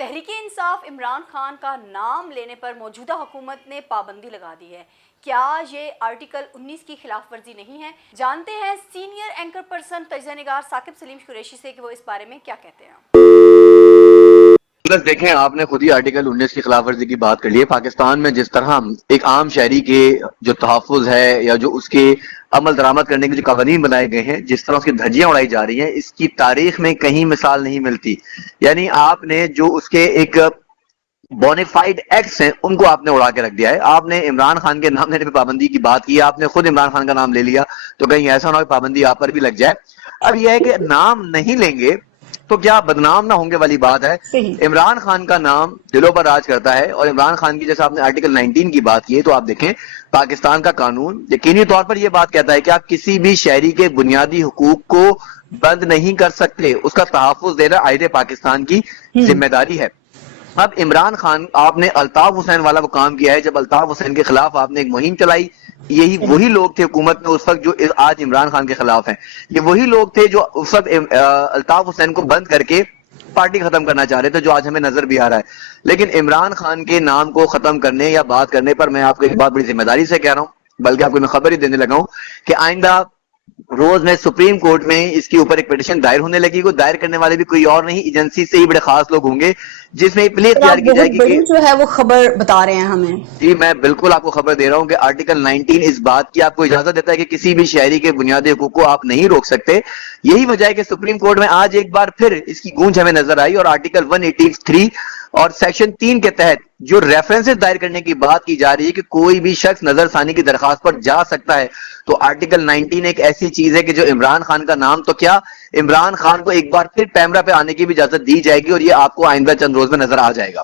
تحریک انصاف عمران خان کا نام لینے پر موجودہ حکومت نے پابندی لگا دی ہے۔ کیا یہ آرٹیکل 19 کی خلاف ورزی نہیں ہے؟ جانتے ہیں سینئر اینکر پرسن تجزیہ نگار ثاقب سلیم قریشی سے کہ وہ اس بارے میں کیا کہتے ہیں۔ دیکھیں، آپ نے خود ہی آرٹیکل 19 کی خلاف ورزی کی بات کر لی ہے۔ پاکستان میں جس طرح ایک عام شہری کے جو تحفظ ہے یا جو اس کے عمل درآمد کرنے کے جو قوانین بنائے گئے ہیں، جس طرح اس کی دھجیاں اڑائی جا رہی ہیں، اس کی تاریخ میں کہیں مثال نہیں ملتی۔ یعنی آپ نے جو اس کے ایک بونیفائڈ ایکٹس ہیں ان کو آپ نے اڑا کے رکھ دیا ہے۔ آپ نے عمران خان کے نام لینے پہ پابندی کی بات کی، آپ نے خود عمران خان کا نام لے لیا، تو کہیں ایسا نہ ہو پابندی آپ پر بھی لگ جائے۔ اب یہ ہے کہ نام نہیں لیں گے تو کیا بدنام نہ ہوں گے والی بات ہے۔ عمران خان کا نام دلوں پر راج کرتا ہے، اور عمران خان کی جیسے آپ نے آرٹیکل 19 کی بات کی ہے، تو آپ دیکھیں پاکستان کا قانون یقینی طور پر یہ بات کہتا ہے کہ آپ کسی بھی شہری کے بنیادی حقوق کو بند نہیں کر سکتے، اس کا تحفظ دینا آئین پاکستان کی ذمہ داری ہے۔ اب عمران خان، آپ نے الطاف حسین والا وہ کام کیا ہے، جب الطاف حسین کے خلاف آپ نے ایک مہم چلائی، یہی وہی لوگ تھے حکومت میں اس وقت جو آج عمران خان کے خلاف ہیں، یہ وہی لوگ تھے جو اس وقت الطاف حسین کو بند کر کے پارٹی ختم کرنا چاہ رہے تھے، جو آج ہمیں نظر بھی آ رہا ہے۔ لیکن عمران خان کے نام کو ختم کرنے یا بات کرنے پر میں آپ کو ایک بات بڑی ذمہ داری سے کہہ رہا ہوں، بلکہ آپ کو میں خبر ہی دینے لگا ہوں کہ آئندہ روز میں سپریم کورٹ میں اس کے اوپر ایک پیٹیشن دائر ہونے لگی گی۔ دائر کرنے والے بھی کوئی اور نہیں، ایجنسی سے ہی بڑے خاص لوگ ہوں گے، جس میں پلیز تیار کی جائے گی کہ جو ہے وہ خبر بتا رہے ہیں ہمیں۔ جی میں بالکل آپ کو خبر دے رہا ہوں کہ آرٹیکل 19 اس بات کی آپ کو اجازت دیتا ہے کہ کسی بھی شہری کے بنیادی حقوق کو آپ نہیں روک سکتے۔ یہی وجہ ہے کہ سپریم کورٹ میں آج ایک بار پھر اس کی گونج ہمیں نظر آئی، اور آرٹیکل 183 اور سیکشن 3 کے تحت جو ریفرنسز دائر کرنے کی بات کی جا رہی ہے کہ کوئی بھی شخص نظر ثانی کی درخواست پر جا سکتا ہے، تو آرٹیکل 19 ایک ایسی چیز ہے کہ جو عمران خان کا نام تو کیا، عمران خان کو ایک بار پھر پیمرا پہ آنے کی بھی اجازت دی جائے گی، اور یہ آپ کو آئندہ چند روز میں نظر آ جائے گا۔